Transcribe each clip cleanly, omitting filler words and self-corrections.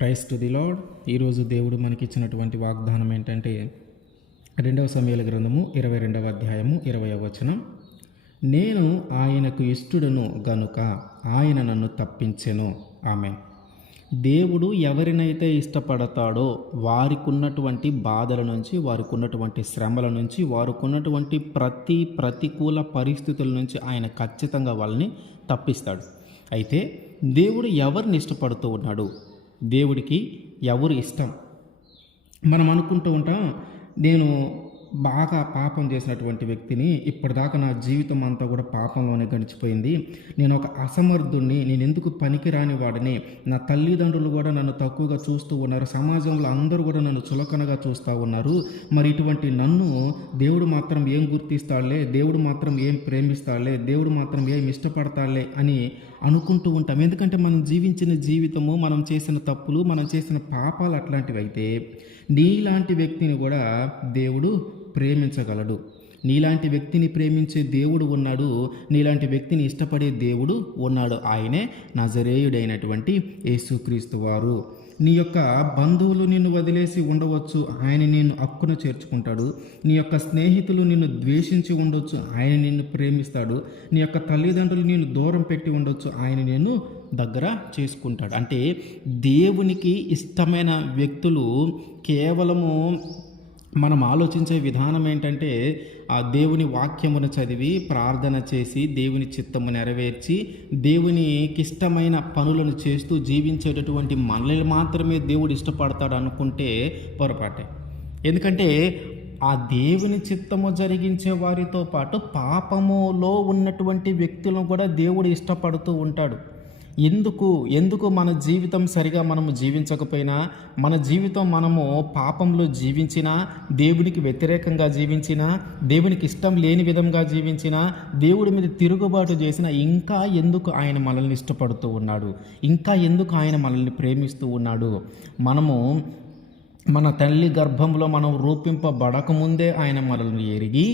Praise to the lord. ఈరోజు దేవుడు మనకిచ్చినటువంటి వాగ్దానం ఏంటంటే 2 సమూయేలు గ్రంథము 22వ అధ్యాయము 20వ వచనం. నేను ఆయనకు ఇష్టడును గనుక ఆయన నన్ను తప్పించెను. ఆమేన్. దేవుడు ఎవరినైతే ఇష్టపడతాడో వారికి ఉన్నటువంటి బాధల నుంచి, వారికి ఉన్నటువంటి శ్రమల నుంచి, వారికి ఉన్నటువంటి ప్రతికూల పరిస్థితుల నుంచి ఆయన ఖచ్చితంగా వాళ్ళని తప్పిస్తాడు. అయితే దేవుడు ఎవరిని ఇష్టపడుతూ ఉన్నాడు? దేవుడికి ఎవరు ఇష్టం? మనం అనుకుంటూ ఉంటాం, నేను బాగా పాపం చేసినటువంటి వ్యక్తిని, ఇప్పటిదాకా నా జీవితం అంతా కూడా పాపంలోనే గడిచిపోయింది, నేను ఒక అసమర్థుణ్ణి, నేను ఎందుకు పనికిరాని వాడిని, నా తల్లిదండ్రులు కూడా నన్ను తక్కువగా చూస్తూ ఉన్నారు, సమాజంలో అందరూ కూడా నన్ను చులకనగా చూస్తూ ఉన్నారు, మరి ఇటువంటి నన్ను దేవుడు మాత్రం ఏం గుర్తిస్తాడులే, దేవుడు మాత్రం ఏం ప్రేమిస్తాడులే, దేవుడు మాత్రం ఏం ఇష్టపడతాడులే అని అనుకుంటూ ఉంటాం. ఎందుకంటే మనం జీవించిన జీవితము, మనం చేసిన తప్పులు, మనం చేసిన పాపాలు అట్లాంటివి అయితే నీలాంటి వ్యక్తిని కూడా దేవుడు ప్రేమించగలడు. నీలాంటి వ్యక్తిని ప్రేమించే దేవుడు ఉన్నాడు, నీలాంటి వ్యక్తిని ఇష్టపడే దేవుడు ఉన్నాడు. ఆయనే నజరేయుడైనటువంటి యేసుక్రీస్తు వారు. నీ యొక్క బంధువులు నిన్ను వదిలేసి ఉండవచ్చు, ఆయన నిన్ను హక్కున చేర్చుకుంటాడు. నీ యొక్క స్నేహితులు నిన్ను ద్వేషించి ఉండొచ్చు, ఆయన నిన్ను ప్రేమిస్తాడు. నీ యొక్క తల్లిదండ్రులు నిన్ను దూరం పెట్టి ఉండొచ్చు, ఆయన నిన్ను దగ్గర చేసుకుంటాడు. అంటే దేవునికి ఇష్టమైన వ్యక్తులు కేవలము మనం ఆలోచించే విధానం ఏంటంటే, ఆ దేవుని వాక్యమును చదివి ప్రార్థన చేసి దేవుని చిత్తము నెరవేర్చి దేవునికి ఇష్టమైన పనులను చేస్తూ జీవించేటటువంటి మనల్ని మాత్రమే దేవుడు ఇష్టపడతాడు అనుకుంటే పొరపాటే. ఎందుకంటే ఆ దేవుని చిత్తము జరిగించే వారితో పాటు పాపములో ఉన్నటువంటి వ్యక్తులను కూడా దేవుడు ఇష్టపడుతూ ఉంటాడు. ఎందుకు మన జీవితం సరిగా మనము జీవించకపోయినా, మన జీవితం మనము పాపంలో జీవించినా, దేవునికి వ్యతిరేకంగా జీవించినా, దేవునికి ఇష్టం లేని విధంగా జీవించినా, దేవుడి మీద తిరుగుబాటు చేసినా, ఇంకా ఎందుకు ఆయన మనల్ని ఇష్టపడుతూ ఉన్నాడు? ఇంకా ఎందుకు ఆయన మనల్ని ప్రేమిస్తూ ఉన్నాడు? మనము మన తల్లి గర్భంలో మనం రూపింపబడకముందే ఆయన మనల్ని ఎరిగి,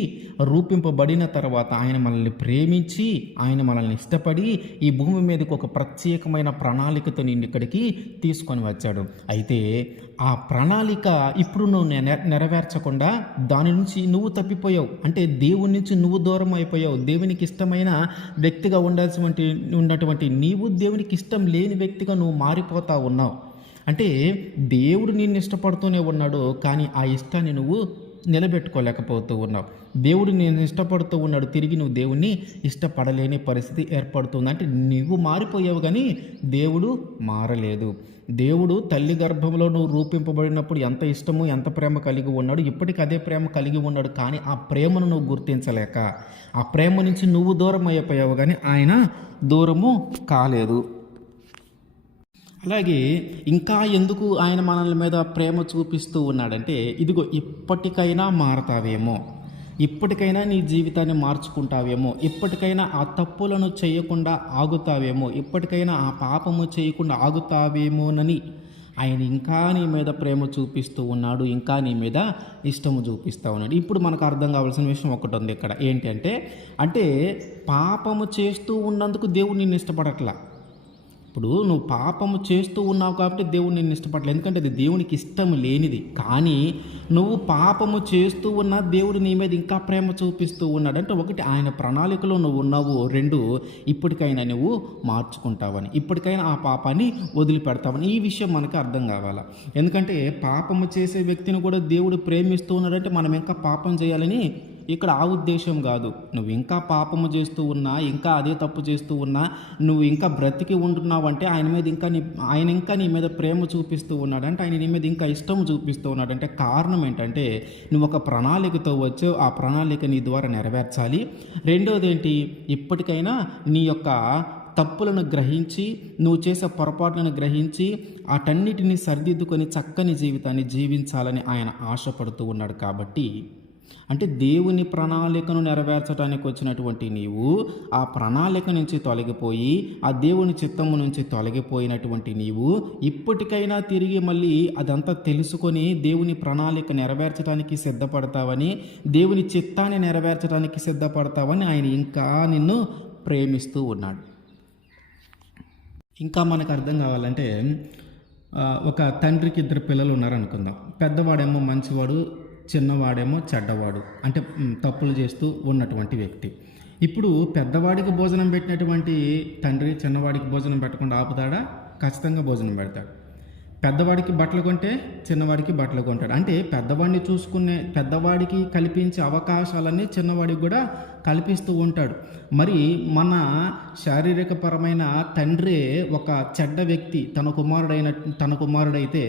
రూపింపబడిన తర్వాత ఆయన మనల్ని ప్రేమించి, ఆయన మనల్ని ఇష్టపడి ఈ భూమి మీదకి ఒక ప్రత్యేకమైన ప్రణాళికతో నిన్ను ఇక్కడికి తీసుకొని వచ్చాడు. అయితే ఆ ప్రణాళిక ఇప్పుడు నువ్వు నెరవేర్చకుండా దాని నుంచి నువ్వు తప్పిపోయావు. అంటే దేవుని నుంచి నువ్వు దూరం అయిపోయావు. దేవునికి ఇష్టమైన వ్యక్తిగా ఉన్నటువంటి నీవు దేవునికి ఇష్టం లేని వ్యక్తిగా నువ్వు మారిపోతా ఉన్నావు. అంటే దేవుడు నిన్ను ఇష్టపడుతూనే ఉన్నాడు, కానీ ఆ ఇష్టాన్ని నువ్వు నిలబెట్టుకోలేకపోతూ ఉన్నావు. దేవుడు నేను ఇష్టపడుతూ ఉన్నాడు, తిరిగి నువ్వు దేవుణ్ణి ఇష్టపడలేని పరిస్థితి ఏర్పడుతుంది. అంటే నువ్వు మారిపోయావు కానీ దేవుడు మారలేదు. దేవుడు తల్లి గర్భంలో నువ్వు రూపింపబడినప్పుడు ఎంత ఇష్టము, ఎంత ప్రేమ కలిగి ఉన్నాడు, ఇప్పటికి అదే ప్రేమ కలిగి ఉన్నాడు. కానీ ఆ ప్రేమను నువ్వు గుర్తించలేక ఆ ప్రేమ నుంచి నువ్వు దూరం అయిపోయావు, కానీ ఆయన దూరము కాలేదు. అలాగే ఇంకా ఎందుకు ఆయన మనల మీద ప్రేమ చూపిస్తూ ఉన్నాడంటే, ఇదిగో ఇప్పటికైనా మారతావేమో, ఇప్పటికైనా నీ జీవితాన్ని మార్చుకుంటావేమో, ఇప్పటికైనా ఆ తప్పులను చేయకుండా ఆగుతావేమో, ఇప్పటికైనా ఆ పాపము చేయకుండా ఆగుతావేమోనని ఆయన ఇంకా నీ మీద ప్రేమ చూపిస్తూ ఉన్నాడు, ఇంకా నీ మీద ఇష్టము చూపిస్తూ ఉన్నాడు. ఇప్పుడు మనకు అర్థం కావాల్సిన విషయం ఒకటి ఉంది ఇక్కడ. ఏంటంటే, అంటే పాపము చేస్తూ ఉన్నందుకు దేవుడు నిన్ను ఇష్టపడట్లా. ఇప్పుడు నువ్వు పాపము చేస్తూ ఉన్నావు కాబట్టి దేవుడు నిన్ను ఇష్టపడలేదు, ఎందుకంటే అది దేవునికి ఇష్టం లేనిది. కానీ నువ్వు పాపము చేస్తూ ఉన్నా దేవుడు నీ మీద ఇంకా ప్రేమ చూపిస్తూ ఉన్నాడు. అంటే ఒకటి, ఆయన ప్రణాళికలో నువ్వు ఉన్నావు, రెండు, ఇప్పటికైనా నువ్వు మార్చుకుంటావని, ఇప్పటికైనా ఆ పాపాన్ని వదిలిపెడతావని. ఈ విషయం మనకు అర్థం కావాలా. ఎందుకంటే పాపము చేసే వ్యక్తిని కూడా దేవుడు ప్రేమిస్తూ ఉన్నాడంటే మనం ఇంకా పాపం చేయాలని ఇక్కడ ఆ ఉద్దేశం కాదు. నువ్వు ఇంకా పాపము చేస్తూ ఉన్నా, ఇంకా అదే తప్పు చేస్తూ ఉన్నా, నువ్వు ఇంకా బ్రతికి ఉంటున్నావు అంటే ఆయన ఇంకా నీ మీద ప్రేమ చూపిస్తూ ఉన్నాడు, అంటే ఆయన నీ మీద ఇంకా ఇష్టం చూపిస్తూ ఉన్నాడు. అంటే కారణం ఏంటంటే నువ్వు ఒక ప్రణాళికతో వచ్చావు, ఆ ప్రణాళిక నీ ద్వారా నెరవేర్చాలి. రెండోది ఏంటి, ఇప్పటికైనా నీ యొక్క తప్పులను గ్రహించి, నువ్వు చేసే పొరపాట్లను గ్రహించి వాటన్నిటిని సరిదిద్దుకొని చక్కని జీవితాన్ని జీవించాలని ఆయన ఆశపడుతూ ఉన్నాడు. కాబట్టి అంటే దేవుని ప్రణాళికను నెరవేర్చడానికి వచ్చినటువంటి నీవు ఆ ప్రణాళిక నుంచి తొలగిపోయి, ఆ దేవుని చిత్తము నుంచి తొలగిపోయినటువంటి నీవు ఇప్పటికైనా తిరిగి మళ్ళీ అదంతా తెలుసుకొని దేవుని ప్రణాళిక నెరవేర్చడానికి సిద్ధపడతావని, దేవుని చిత్తాన్ని నెరవేర్చడానికి సిద్ధపడతావని ఆయన ఇంకా నిన్ను ప్రేమిస్తూ ఉన్నాడు. ఇంకా మనకు అర్థం కావాలంటే ఒక తండ్రికి ఇద్దరు పిల్లలు ఉన్నారనుకుందాం. పెద్దవాడేమో మంచివాడు, చిన్నవాడేమో చెడ్డవాడు. అంటే తప్పులు చేస్తూ ఉన్నటువంటి వ్యక్తి. ఇప్పుడు పెద్దవాడికి భోజనం పెట్టినటువంటి తండ్రి చిన్నవాడికి భోజనం పెట్టకుండా ఆపుతాడా? ఖచ్చితంగా భోజనం పెడతాడు. పెద్దవాడికి బట్టలు కొంటే చిన్నవాడికి బట్టలు కొంటాడు. అంటే పెద్దవాడిని చూసుకునే పెద్దవాడికి కల్పించే అవకాశాలన్నీ చిన్నవాడికి కూడా కల్పిస్తూ ఉంటాడు. మరి మన శారీరకపరమైన తండ్రే ఒక చెడ్డ వ్యక్తి తన కుమారుడైతే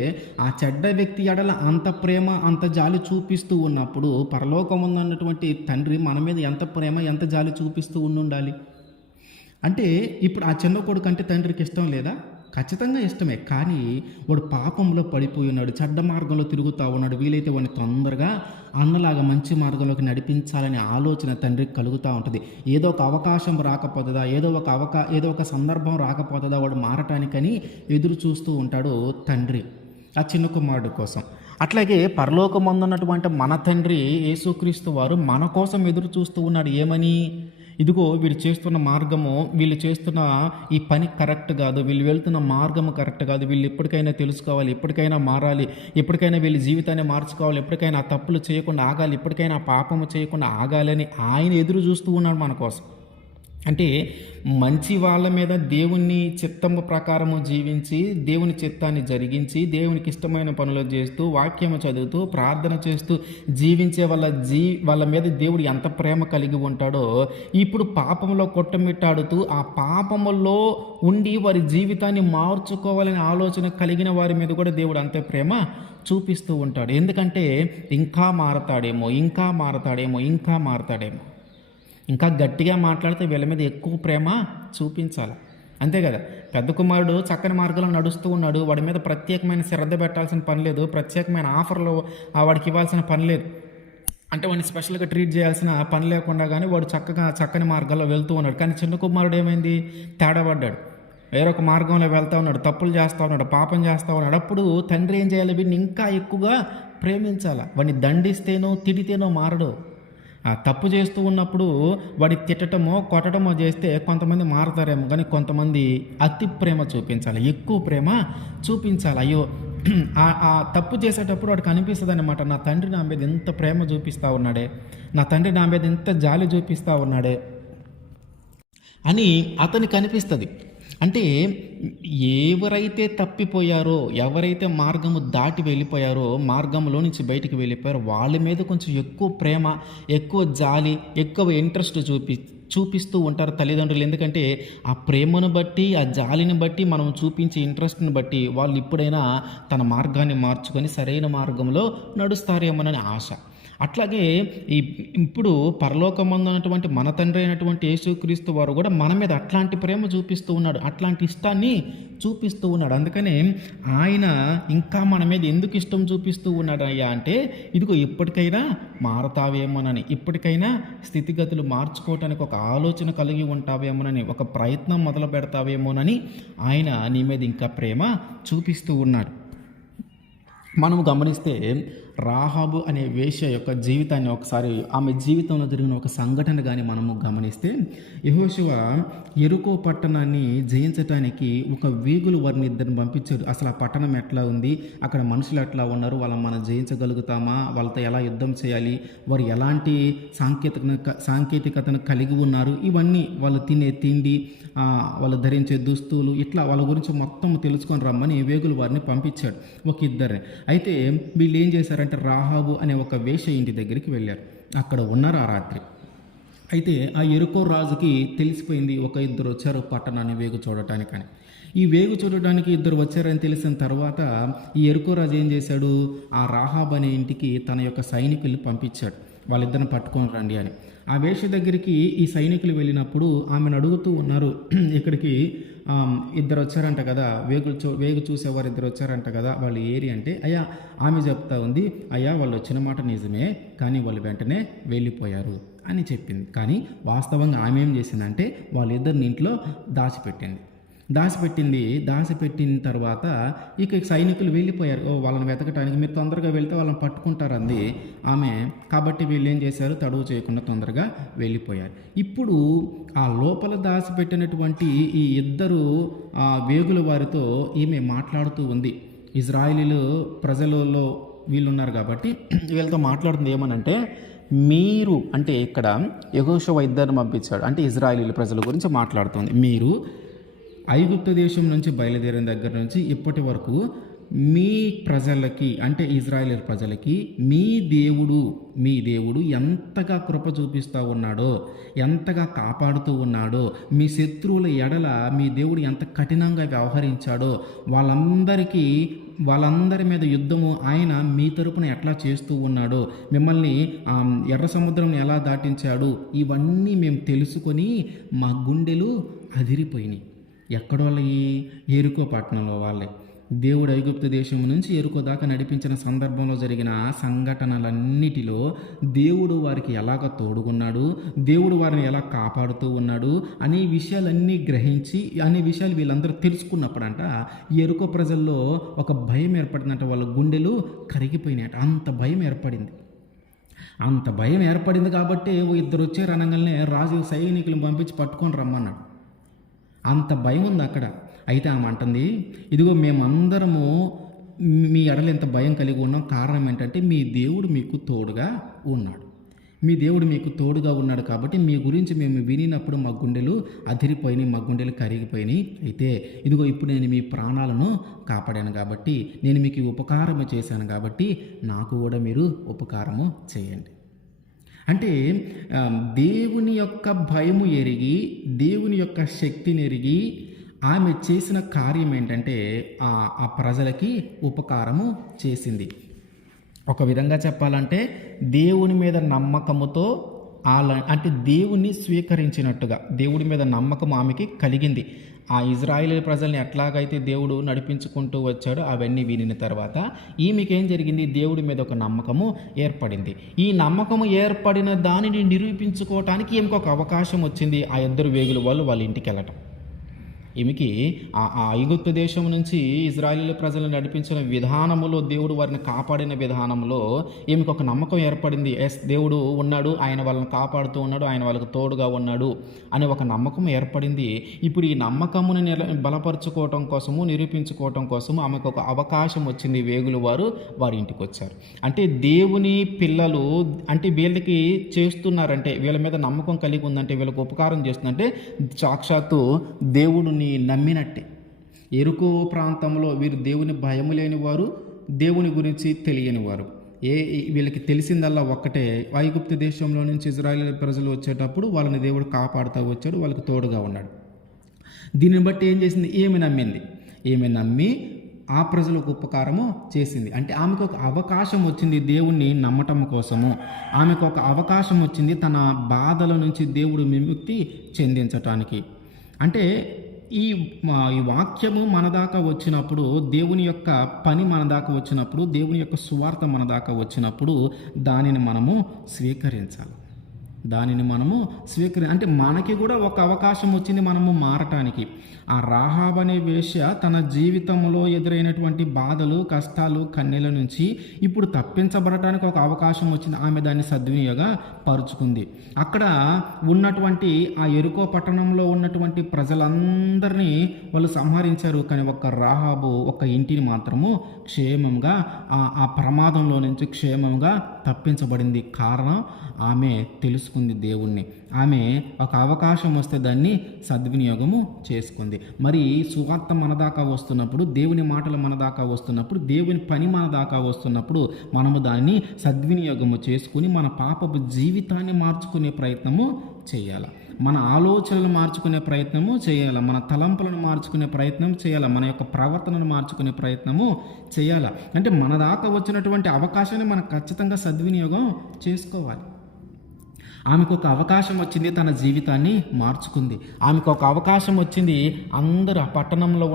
ఆ చెడ్డ వ్యక్తి ఎడల అంత ప్రేమ అంత జాలి చూపిస్తూ ఉన్నప్పుడు పరలోకమున్నటువంటి తండ్రి మన మీద ఎంత ప్రేమ ఎంత జాలి చూపిస్తూ ఉండాలి. అంటే ఇప్పుడు ఆ చిన్న కొడుకు అంటే తండ్రికి ఇష్టం లేదా? ఖచ్చితంగా ఇష్టమే. కానీ వాడు పాపంలో పడిపోయి ఉన్నాడు, చెడ్డ మార్గంలో తిరుగుతూ ఉన్నాడు. వీలైతే వాడిని తొందరగా అన్నలాగా మంచి మార్గంలోకి నడిపించాలనే ఆలోచన తండ్రికి కలుగుతూ ఉంటుంది. ఏదో ఒక అవకాశం రాకపోతుందా, ఏదో ఒక సందర్భం రాకపోతుందా వాడు మారటానికని ఎదురు చూస్తూ ఉంటాడు తండ్రి ఆ చిన్న కుమారుడు కోసం. అట్లాగే పరలోకమందున్నటువంటి మన తండ్రి యేసుక్రీస్తు వారు మన కోసం ఎదురు చూస్తూ ఉన్నాడు. ఏమని? ఇదిగో వీళ్ళు చేస్తున్న మార్గము, వీళ్ళు చేస్తున్న ఈ పని కరెక్ట్ కాదు, వీళ్ళు వెళ్తున్న మార్గము కరెక్ట్ కాదు, వీళ్ళు ఎప్పటికైనా తెలుసుకోవాలి, ఎప్పటికైనా మారాలి, ఎప్పటికైనా వీళ్ళ జీవితాన్ని మార్చుకోవాలి, ఎప్పటికైనా ఆ తప్పులు చేయకుండా ఆగాలి, ఎప్పటికైనా పాపము చేయకుండా ఆగాలని ఆయన ఎదురు చూస్తూ ఉన్నాడు మన కోసం. అంటే మంచి వాళ్ళ మీద దేవుని చిత్తము ప్రకారము జీవించి దేవుని చిత్తాన్ని జరిగించి దేవునికి ఇష్టమైన పనులు చేస్తూ వాక్యము చదువుతూ ప్రార్థన చేస్తూ జీవించే వాళ్ళ మీద దేవుడు ఎంత ప్రేమ కలిగి ఉంటాడో ఇప్పుడు పాపంలో కొట్టమిట్టాడుతూ ఆ పాపములో ఉండి వారి జీవితాన్ని మార్చుకోవాలనే ఆలోచన కలిగిన వారి మీద కూడా దేవుడు అంతే ప్రేమ చూపిస్తూ ఉంటాడు. ఎందుకంటే ఇంకా మారతాడేమో, ఇంకా గట్టిగా మాట్లాడితే వీళ్ళ మీద ఎక్కువ ప్రేమ చూపించాలి. అంతే కదా. పెద్ద కుమారుడు చక్కని మార్గంలో నడుస్తూ ఉన్నాడు, వాడి మీద ప్రత్యేకమైన శ్రద్ధ పెట్టాల్సిన పని లేదు, ప్రత్యేకమైన ఆఫర్లు వాడికి ఇవ్వాల్సిన పని లేదు, అంటే వాడిని స్పెషల్గా ట్రీట్ చేయాల్సిన పని లేకుండా కానీ వాడు చక్కని మార్గంలో వెళ్తూ ఉన్నాడు. కానీ చిన్న కుమారుడు ఏమైంది? తేడా పడ్డాడు, వేరొక మార్గంలో వెళ్తూ ఉన్నాడు, తప్పులు చేస్తూ ఉన్నాడు, పాపం చేస్తూ ఉన్నాడు. అప్పుడు తండ్రి ఏం చేయాలి? వీడిని ఇంకా ఎక్కువగా ప్రేమించాలి. వాడిని దండిస్తేనో తిడితేనో మారడు. ఆ తప్పు చేస్తూ ఉన్నప్పుడు వాడి తిట్టడమో కొట్టడమో చేస్తే కొంతమంది మారతారేమో, కానీ కొంతమంది అతి ప్రేమ చూపించాలి, ఎక్కువ ప్రేమ చూపించాలి. అయ్యో ఆ తప్పు చేసేటప్పుడు వాడికి అనిపిస్తుంది అన్నమాట, నా తండ్రి నా మీద ఎంత ప్రేమ చూపిస్తూ ఉన్నాడే, నా తండ్రి నా మీద ఎంత జాలి చూపిస్తూ ఉన్నాడే అని అతనికి అనిపిస్తుంది. అంటే ఎవరైతే తప్పిపోయారో, ఎవరైతే మార్గము దాటి వెళ్ళిపోయారో, మార్గంలో నుంచి బయటికి వెళ్ళిపోయారో వాళ్ళ మీద కొంచెం ఎక్కువ ప్రేమ, ఎక్కువ జాలి, ఎక్కువ ఇంట్రెస్ట్ చూపిస్తూ ఉంటారు తల్లిదండ్రులు. ఎందుకంటే ఆ ప్రేమను బట్టి, ఆ జాలిని బట్టి, మనం చూపించే ఇంట్రెస్ట్ని బట్టి వాళ్ళు ఇప్పుడైనా తన మార్గాన్ని మార్చుకొని సరైన మార్గంలో నడుస్తారేమోనని ఆశ. అట్లాగే ఇప్పుడు పరలోకమందున్నటువంటి మన తండ్రి అయినటువంటి యేసుక్రీస్తు వారు కూడా మన మీద అట్లాంటి ప్రేమ చూపిస్తూ ఉన్నాడు, అట్లాంటి ఇష్టాన్ని చూపిస్తూ ఉన్నాడు. అందుకనే ఆయన ఇంకా మన మీద ఎందుకు ఇష్టం చూపిస్తూ ఉన్నాడు అయ్యా అంటే, ఇదిగో ఇప్పటికైనా మారతావేమోనని, ఇప్పటికైనా స్థితిగతులు మార్చుకోవటానికి ఒక ఆలోచన కలిగి ఉంటావేమోనని, ఒక ప్రయత్నం మొదలు పెడతావేమోనని ఆయన నీ మీద ఇంకా ప్రేమ చూపిస్తూ ఉన్నాడు. మనము గమనిస్తే రాహాబు అనే వేశ్య యొక్క జీవితాన్ని ఒకసారి, ఆమె జీవితంలో జరిగిన ఒక సంఘటన కానీ మనము గమనిస్తే, యెహోషువ యెరికో పట్టణాన్ని జయించడానికి ఒక వేగులు వారిని ఇద్దరిని పంపించారు. అసలు ఆ పట్టణం ఎట్లా ఉంది, అక్కడ మనుషులు ఎట్లా ఉన్నారు, వాళ్ళని మనం జయించగలుగుతామా, వాళ్ళతో ఎలా యుద్ధం చేయాలి, వారు ఎలాంటి సాంకేతికతను కలిగి ఉన్నారు, ఇవన్నీ వాళ్ళు తినే తిండి, వాళ్ళు ధరించే దుస్తులు, ఇట్లా వాళ్ళ గురించి మొత్తం తెలుసుకొని రమ్మని వేగులు వారిని పంపించాడు ఒక ఇద్దరే. అయితే వీళ్ళు ఏం చేశారంటే రాహాబు అనే ఒక వేశ్య ఇంటి దగ్గరికి వెళ్ళారు, అక్కడ ఉన్నారు ఆ రాత్రి. అయితే ఆ యెరికో రాజుకి తెలిసిపోయింది, ఇద్దరు వచ్చారు పట్టణాన్ని వేగు చూడటానికని. ఈ వేగు చూడటానికి ఇద్దరు వచ్చారని తెలిసిన తర్వాత ఈ యెరికో రాజు ఏం చేశాడు, ఆ రాహాబు అనే ఇంటికి తన యొక్క సైనికులు పంపించాడు, వాళ్ళిద్దరిని పట్టుకొని రండి అని. ఆ వేశ్య దగ్గరికి ఈ సైనికులు వెళ్ళినప్పుడు ఆమెను అడుగుతూ ఉన్నారు, ఇక్కడికి ఇద్దరు వచ్చారంట కదా, వేగు చూసేవారు ఇద్దరు వచ్చారంట కదా, వాళ్ళు ఏరి అంటే, అయ్యా ఆమె చెప్తా ఉంది, అయ్యా వాళ్ళు వచ్చిన మాట నిజమే, కానీ వాళ్ళు వెంటనే వెళ్ళిపోయారు అని చెప్పింది. కానీ వాస్తవంగా ఆమె ఏం చేసిందంటే వాళ్ళిద్దరిని ఇంట్లో దాచిపెట్టిన తర్వాత ఇక సైనికులు వెళ్ళిపోయారు. వాళ్ళని వెతకటానికి మీరు తొందరగా వెళ్తే వాళ్ళని పట్టుకుంటారంది ఆమె. కాబట్టి వీళ్ళు ఏం చేశారు, తడువు చేయకుండా తొందరగా వెళ్ళిపోయారు. ఇప్పుడు ఆ లోపల దాచిపెట్టినటువంటి ఈ ఇద్దరు వేగుల వారితో ఈమె మాట్లాడుతూ ఉంది. ఇజ్రాయేలీలు ప్రజలలో వీళ్ళు ఉన్నారు కాబట్టి వీళ్ళతో మాట్లాడుతుంది ఏమనంటే, మీరు అంటే ఇక్కడ యెహోషువ ఇద్దరిని పంపించాడు, అంటే ఇజ్రాయేలీల ప్రజల గురించి మాట్లాడుతుంది. మీరు ఐగుప్తు దేశం నుంచి బయలుదేరిన దగ్గర నుంచి ఇప్పటి వరకు మీ ప్రజలకి, అంటే ఇజ్రాయేల్ ప్రజలకి మీ దేవుడు ఎంతగా కృప చూపిస్తూ ఉన్నాడో, ఎంతగా కాపాడుతూ ఉన్నాడో, మీ శత్రువుల ఎడల మీ దేవుడు ఎంత కఠినంగా వ్యవహరించాడో, వాళ్ళందరి మీద యుద్ధము ఆయన మీ తరపున ఎట్లా చేస్తూ ఉన్నాడో, మిమ్మల్ని ఎర్ర సముద్రం ఎలా దాటించాడు, ఇవన్నీ మేము తెలుసుకొని మా గుండెలు అదిరిపోయినాయి. ఎక్కడోళ్ళకి? ఎరికో పట్టణంలో వాళ్ళే. దేవుడు ఐగుప్తు దేశం నుంచి ఎరుకో దాకా నడిపించిన సందర్భంలో జరిగిన సంఘటనలన్నిటిలో దేవుడు వారికి ఎలాగ తోడుగున్నాడు, దేవుడు వారిని ఎలా కాపాడుతూ ఉన్నాడు అనే విషయాలన్నీ గ్రహించి, అనే విషయాలు వీళ్ళందరూ తెలుసుకున్నప్పుడంట ఎరుకో ప్రజల్లో ఒక భయం ఏర్పడిందంట. వాళ్ళ గుండెలు కరిగిపోయినాయట. అంత భయం ఏర్పడింది కాబట్టి ఇద్దరు వచ్చారు అనగానే రాజు సైనికులను పంపించి పట్టుకొని రమ్మన్నాడు. అంత భయం ఉంది అక్కడ. అయితే ఆమె అంటుంది, ఇదిగో మేమందరము మీ ఎడల ఎంత భయం కలిగి ఉన్నాం, కారణం ఏంటంటే మీ దేవుడు మీకు తోడుగా ఉన్నాడు కాబట్టి మీ గురించి మేము వినినప్పుడు మా గుండెలు అదిరిపోయినాయి, మా గుండెలు కరిగిపోయినాయి. అయితే ఇదిగో ఇప్పుడు నేను మీ ప్రాణాలను కాపాడాను కాబట్టి, నేను మీకు ఉపకారము చేశాను కాబట్టి నాకు కూడా మీరు ఉపకారము చేయండి. అంటే దేవుని యొక్క భయము ఎరిగి, దేవుని యొక్క శక్తిని ఎరిగి ఆమె చేసిన కార్యం ఏంటంటే ఆ ప్రజలకి ఉపకారము చేసింది. ఒక విధంగా చెప్పాలంటే దేవుని మీద నమ్మకముతో అంటే దేవుణ్ణి స్వీకరించినట్టుగా దేవుడి మీద నమ్మకం ఆమెకి కలిగింది. ఆ ఇజ్రాయేల్ ప్రజల్ని ఎట్లాగైతే దేవుడు నడిపించుకుంటూ వచ్చాడో అవన్నీ వినిన తర్వాత ఈమెకేం జరిగింది? దేవుడి మీద ఒక నమ్మకము ఏర్పడింది. ఈ నమ్మకము ఏర్పడిన దానిని నిరూపించుకోవటానికి ఈమెకు ఒక అవకాశం వచ్చింది. ఆ ఇద్దరు వేగుల వాళ్ళ ఇంటికి వెళ్ళటం. ఈమెకి ఆ ఐగుప్తు దేశం నుంచి ఇజ్రాయేల్ ప్రజలను నడిపించిన విధానములో, దేవుడు వారిని కాపాడిన విధానంలో ఈమెకు ఒక నమ్మకం ఏర్పడింది. దేవుడు ఉన్నాడు, ఆయన వాళ్ళని కాపాడుతూ ఉన్నాడు, ఆయన వాళ్ళకు తోడుగా ఉన్నాడు అనే ఒక నమ్మకం ఏర్పడింది. ఇప్పుడు ఈ నమ్మకమును బలపరుచుకోవటం కోసము, నిరూపించుకోవటం కోసము ఆమెకు ఒక అవకాశం వచ్చింది. వేగులు వారి ఇంటికి వచ్చారు. అంటే దేవుని పిల్లలు అంటే వీళ్ళకి చేస్తున్నారంటే, వీళ్ళ మీద నమ్మకం కలిగి ఉందంటే, వీళ్ళకి ఉపకారం చేస్తుందంటే సాక్షాత్తు దేవుడిని నమ్మినట్టే. ఎరుకో ప్రాంతంలో వీరు దేవుని భయము లేని వారు, దేవుని గురించి తెలియని వారు. వీళ్ళకి తెలిసిందల్లా ఒక్కటే, ఐగుప్తు దేశంలో నుంచి ఇజ్రాయేల్ ప్రజలు వచ్చేటప్పుడు వాళ్ళని దేవుడు కాపాడుతూ వచ్చాడు, వాళ్ళకి తోడుగా ఉన్నాడు. దీనిని బట్టి ఏం చేసింది? ఏమి నమ్మి ఆ ప్రజలకు ఉపకారము చేసింది. అంటే ఆమెకు ఒక అవకాశం వచ్చింది దేవుణ్ణి నమ్మటం కోసము. ఆమెకు ఒక అవకాశం వచ్చింది తన బాధల నుంచి దేవుడు విముక్తి చెందించటానికి. అంటే ఈ వాక్యము మన దాకా వచ్చినప్పుడు, దేవుని యొక్క పని మన దాకా వచ్చినప్పుడు, దేవుని యొక్క సువార్త మన దాకా వచ్చినప్పుడు దానిని మనము స్వీకరించాలి. అంటే మనకి కూడా ఒక అవకాశం వచ్చింది మనము మారటానికి. ఆ రాహాబ్ అనే వేశ్య తన జీవితంలో ఎదురైనటువంటి బాధలు, కష్టాలు, కన్నీల నుంచి ఇప్పుడు తప్పించబడటానికి ఒక అవకాశం వచ్చింది. ఆమె దాన్ని సద్వినియోగపరుచుకుంది. అక్కడ ఉన్నటువంటి ఆ ఎరుకో పట్టణంలో ఉన్నటువంటి ప్రజలందరినీ వాళ్ళు సంహరించారు. కానీ ఒక్క రాహాబు ఒక్క ఇంటిని మాత్రము క్షేమంగా ఆ ప్రమాదంలో నుంచి క్షేమంగా తప్పించబడింది. కారణం ఆమె తెలుసుకుంది దేవుణ్ణి. ఆమె ఒక అవకాశం వస్తే దాన్ని సద్వినియోగము చేసుకుంది. మరి సువార్త మన దాకా వస్తున్నప్పుడు, దేవుని మాటలు మన దాకా వస్తున్నప్పుడు, దేవుని పని మన దాకా వస్తున్నప్పుడు మనము దాన్ని సద్వినియోగము చేసుకుని మన పాపపు జీవితాన్ని మార్చుకునే ప్రయత్నము చేయాలి. మన ఆలోచనలు మార్చుకునే ప్రయత్నము చేయాలి. మన తలంపులను మార్చుకునే ప్రయత్నం చేయాలి. మన యొక్క ప్రవర్తనను మార్చుకునే ప్రయత్నము చేయాలి. అంటే మన దాకా వచ్చినటువంటి అవకాశాన్ని మనం ఖచ్చితంగా సద్వినియోగం చేసుకోవాలి. ఆమెకు ఒక అవకాశం వచ్చింది, తన జీవితాన్ని మార్చుకుంది. ఆమెకు ఒక అవకాశం వచ్చింది, అందరూ ఆ పట్టణంలో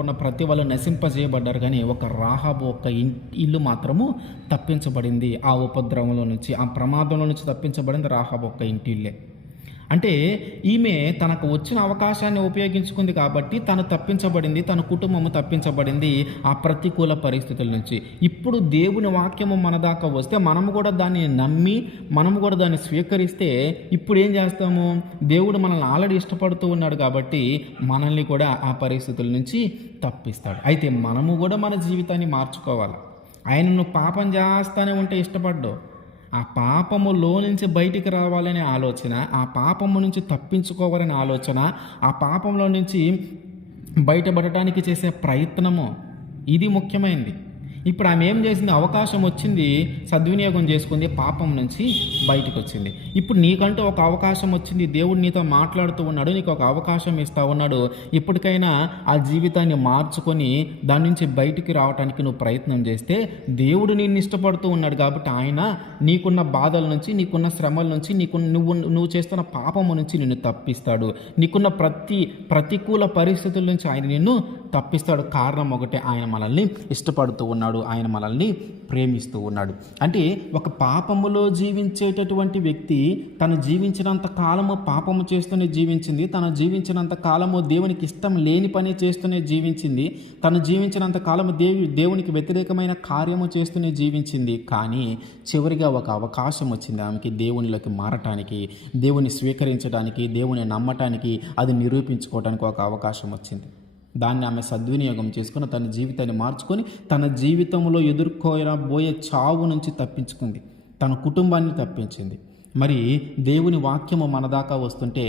ఉన్న ప్రతి వాళ్ళు నశింపజేయబడ్డారు. కానీ ఒక రాహాబు ఒక ఇల్లు మాత్రము తప్పించబడింది. ఆ ఉపద్రవంలో నుంచి, ఆ ప్రమాదంలో నుంచి తప్పించబడింది రాహాబు ఒక్క ఇంటి ఇల్లే. అంటే ఈమె తనకు వచ్చిన అవకాశాన్ని ఉపయోగించుకుంది కాబట్టి తను తప్పించబడింది, తన కుటుంబము తప్పించబడింది ఆ ప్రతికూల పరిస్థితుల నుంచి. ఇప్పుడు దేవుని వాక్యము మన దాకా వస్తే మనము కూడా దాన్ని నమ్మి మనము కూడా దాన్ని స్వీకరిస్తే ఇప్పుడు ఏం చేస్తాము? దేవుడు మనల్ని ఆల్రెడీ ఇష్టపడుతూ ఉన్నాడు కాబట్టి మనల్ని కూడా ఆ పరిస్థితుల నుంచి తప్పిస్తాడు. అయితే మనము కూడా మన జీవితాన్ని మార్చుకోవాలి. ఆయనను పాపం చేస్తానే ఉంటే ఇష్టపడ్డావు, ఆ పాపములో నుంచి బయటికి రావాలనే ఆలోచన, ఆ పాపము నుంచి తప్పించుకోవాలనే ఆలోచన, ఆ పాపంలో నుంచి బయటపడటానికి చేసే ప్రయత్నము, ఇది ముఖ్యమైనది. ఇప్పుడు ఆమె ఏం చేసింది? అవకాశం వచ్చింది, సద్వినియోగం చేసుకుంది, పాపం నుంచి బయటకు వచ్చింది. ఇప్పుడు నీకంటూ ఒక అవకాశం వచ్చింది, దేవుడు నీతో మాట్లాడుతూ ఉన్నాడు, నీకు ఒక అవకాశం ఇస్తూ ఉన్నాడు. ఇప్పటికైనా ఆ జీవితాన్ని మార్చుకొని దాని నుంచి బయటికి రావడానికి నువ్వు ప్రయత్నం చేస్తే దేవుడు నిన్ను ఇష్టపడుతూ ఉన్నాడు కాబట్టి ఆయన నీకున్న బాధల నుంచి, నీకున్న శ్రమల నుంచి, నువ్వు చేస్తున్న పాపము నుంచి నిన్ను తప్పిస్తాడు. నీకున్న ప్రతికూల పరిస్థితుల నుంచి ఆయన నిన్ను తప్పిస్తాడు. కారణం ఒకటే, ఆయన మనల్ని ఇష్టపడుతూ ఉన్నాడు, ఆయన మనల్ని ప్రేమిస్తూ ఉన్నాడు. అంటే ఒక పాపములో జీవించేటటువంటి వ్యక్తి తను జీవించినంత కాలము పాపము చేస్తూనే జీవించింది, తను జీవించినంత కాలము దేవునికి ఇష్టం లేని పని చేస్తూనే జీవించింది, తను జీవించినంత కాలము దేవునికి వ్యతిరేకమైన కార్యము చేస్తూనే జీవించింది. కానీ చివరిగా ఒక అవకాశం వచ్చింది ఆమెకి దేవునిలోకి మారటానికి, దేవుని స్వీకరించడానికి, దేవుని నమ్మటానికి, అది నిరూపించుకోవడానికి ఒక అవకాశం వచ్చింది. దాన్ని ఆమె సద్వినియోగం చేసుకుని తన జీవితాన్ని మార్చుకొని తన జీవితంలో ఎదుర్కోబోయే చావు నుంచి తప్పించుకుంది, తన కుటుంబాన్ని తప్పించింది. మరి దేవుని వాక్యము మన దాకా వస్తుంటే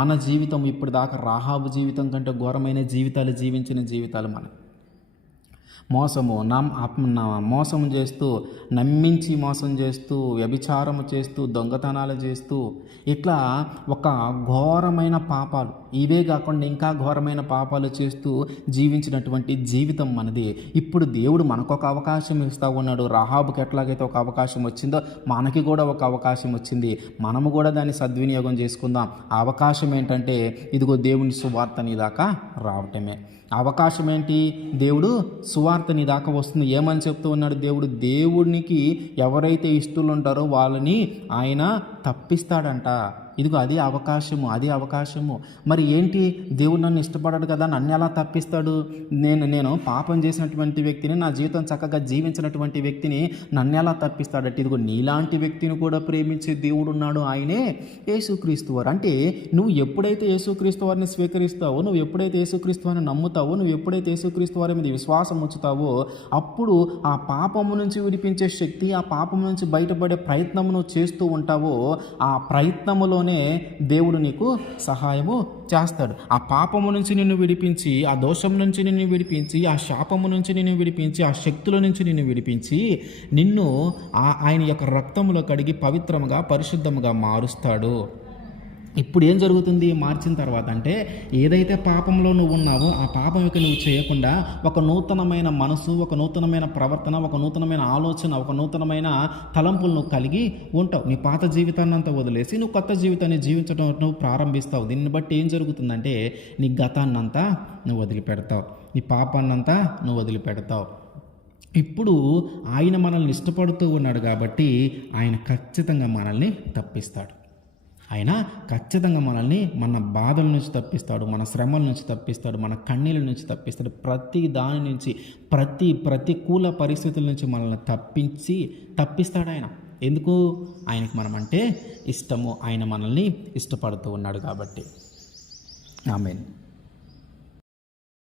మన జీవితం ఇప్పుడు దాకా రాహాబు జీవితం కంటే ఘోరమైన జీవితాలు జీవించిన జీవితాలు మన మోసం చేస్తూ, నమ్మించి మోసం చేస్తూ, వ్యభిచారము చేస్తూ, దొంగతనాలు చేస్తూ, ఇట్లా ఒక ఘోరమైన పాపాలు, ఇవే కాకుండా ఇంకా ఘోరమైన పాపాలు చేస్తూ జీవించినటువంటి జీవితం మనది. ఇప్పుడు దేవుడు మనకొక అవకాశం ఇస్తూ ఉన్నాడు. రాహాబుకి ఎట్లాగైతే ఒక అవకాశం వచ్చిందో మనకి కూడా ఒక అవకాశం వచ్చింది. మనము కూడా దాన్ని సద్వినియోగం చేసుకుందాం. ఆ అవకాశం ఏంటంటే ఇదిగో దేవుని సువార్త నీ దాకా రావటమే. అవకాశం ఏంటి? దేవుడు సువార్త నీ దాకా వస్తుంది. ఏమని చెప్తూ ఉన్నాడు దేవుడు? దేవునికి ఎవరైతే ఇష్టలు ఉంటారో వాళ్ళని ఆయన తప్పిస్తాడంట. ఇదిగో అది అవకాశము. మరి ఏంటి? దేవుడు నన్ను ఇష్టపడాడు కదా, నన్ను ఎలా తప్పిస్తాడు? నేను పాపం చేసినటువంటి వ్యక్తిని, నా జీవితం చక్కగా జీవించినటువంటి వ్యక్తిని నన్ను ఎలా తప్పిస్తాడంటే ఇదిగో నీలాంటి వ్యక్తిని కూడా ప్రేమించే దేవుడు ఉన్నాడు, ఆయనే యేసుక్రీస్తు వారు. అంటే నువ్వు ఎప్పుడైతే యేసుక్రీస్తు వారిని స్వీకరిస్తావో, నువ్వు ఎప్పుడైతే యేసుక్రీస్తు వారిని నమ్ముతావో, నువ్వు ఎప్పుడైతే యేసుక్రీస్తు వారి మీద విశ్వాసం ఉంచుతావో అప్పుడు ఆ పాపము నుంచి విడిపించే శక్తి, ఆ పాపం నుంచి బయటపడే ప్రయత్నము నువ్వు చేస్తూ ఉంటావో ఆ ప్రయత్నములో దేవుడు నీకు సహాయము చేస్తాడు. ఆ పాపము నుంచి నిన్ను విడిపించి, ఆ దోషం నుంచి నిన్ను విడిపించి, ఆ శాపము నుంచి నిన్ను విడిపించి, ఆ శక్తుల నుంచి నిన్ను విడిపించి నిన్ను ఆయన యొక్క రక్తములో కడిగి పవిత్రముగా, పరిశుద్ధముగా మారుస్తాడు. ఇప్పుడు ఏం జరుగుతుంది మార్చిన తర్వాత అంటే ఏదైతే పాపంలో నువ్వు ఉన్నావో ఆ పాపం ఇక నువ్వు చేయకుండా ఒక నూతనమైన మనసు, ఒక నూతనమైన ప్రవర్తన, ఒక నూతనమైన ఆలోచన, ఒక నూతనమైన తలంపులు నువ్వు కలిగి ఉంటావు. నీ పాత జీవితాన్ని అంతా వదిలేసి నువ్వు కొత్త జీవితాన్ని జీవించడం నువ్వు ప్రారంభిస్తావు. దీన్ని బట్టి ఏం జరుగుతుందంటే నీ గతాన్నంతా నువ్వు వదిలిపెడతావు, నీ పాపాన్నంతా నువ్వు వదిలిపెడతావు. ఇప్పుడు ఆయన మనల్ని ఇష్టపడుతూ ఉన్నాడు కాబట్టి ఆయన ఖచ్చితంగా మనల్ని తప్పిస్తాడు. ఆయన ఖచ్చితంగా మనల్ని మన బాధల నుంచి తప్పిస్తాడు, మన శ్రమల నుంచి తప్పిస్తాడు, మన కన్నీళ్ళ నుంచి తప్పిస్తాడు. ప్రతి దాని నుంచి, ప్రతికూల పరిస్థితుల నుంచి మనల్ని తప్పిస్తాడు ఆయన. ఎందుకు? ఆయనకి మనం అంటే ఇష్టము, ఆయన మనల్ని ఇష్టపడుతూ ఉన్నాడు కాబట్టి. ఆమేన్.